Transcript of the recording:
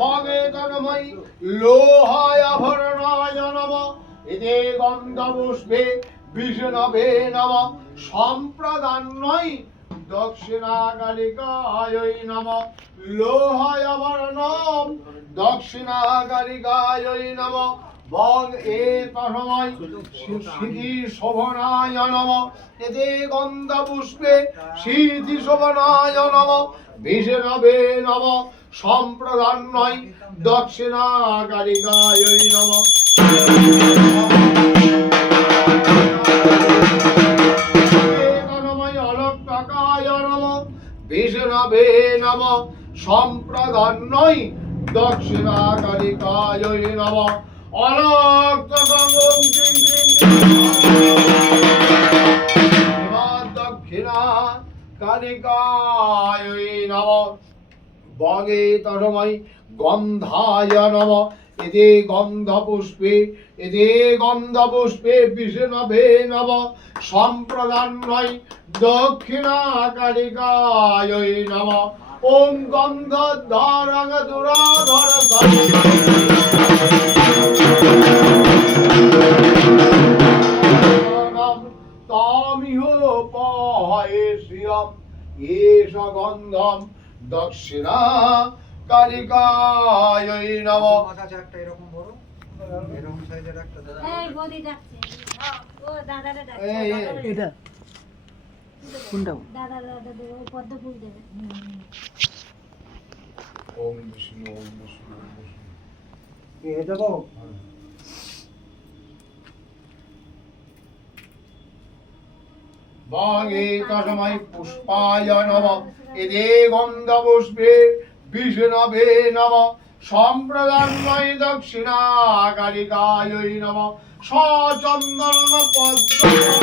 ভগে তন্ময়ী লোহায় আভরণায় নমঃ এতে গন্ধপুষ্পে বিষ্ণবে নমঃ সম্প্রদান্যই দক্ষিণাকালিকায় নমঃ লোহায় আভরণম দক্ষিণাকালিকায় নমঃ বং এ তন্ময় সিদ্ধি শোভনায় নমঃ এতে গন্ধপুষ্পে সিদ্ধি শোভনায় নমঃ বিষ্ণবে নমঃ সম্প্রদান্যই দক্ষিণাকালিকায় নমঃ অলক্কাকায় নমঃ বিষ্ণবে নমঃ সম্প্রদান্যই দক্ষিণাকালিকায় নমঃ অলক্কাকাং দক্ষিণা কালিকায় নমঃ বগে তস্मै গন্ধায় নমঃ এতে গন্ধপুষ্পে বিষ্ণবে নমঃ সম্প্রদান্যই দক্ষিণাকালিকায় নমঃ ওম গন্ধধরং দুরাধর তামিহ পহেশ্রিয়ম এষ গন্ধম দক্ষিণা কালিকায় নমঃ আচ্ছা একটা এরকম বড় এরকম সাইজের একটা দাদা এই বদি যাচ্ছে ও দাদারে ডাকছে এটা কোনটা দাদা ওই পদ্ম ফুল দেবে ওম বিষ্ণু ওম বিষ্ণু ওম বিষ্ণু এটা তো বাগে তস্मै পুষ্পায় নমঃ এতে গন্ধপুষ্পে বিষ্ণবে নমঃ সম্প্রদান্যই দক্ষিণাকালিকায় নমঃ সচন্দন পদ্ম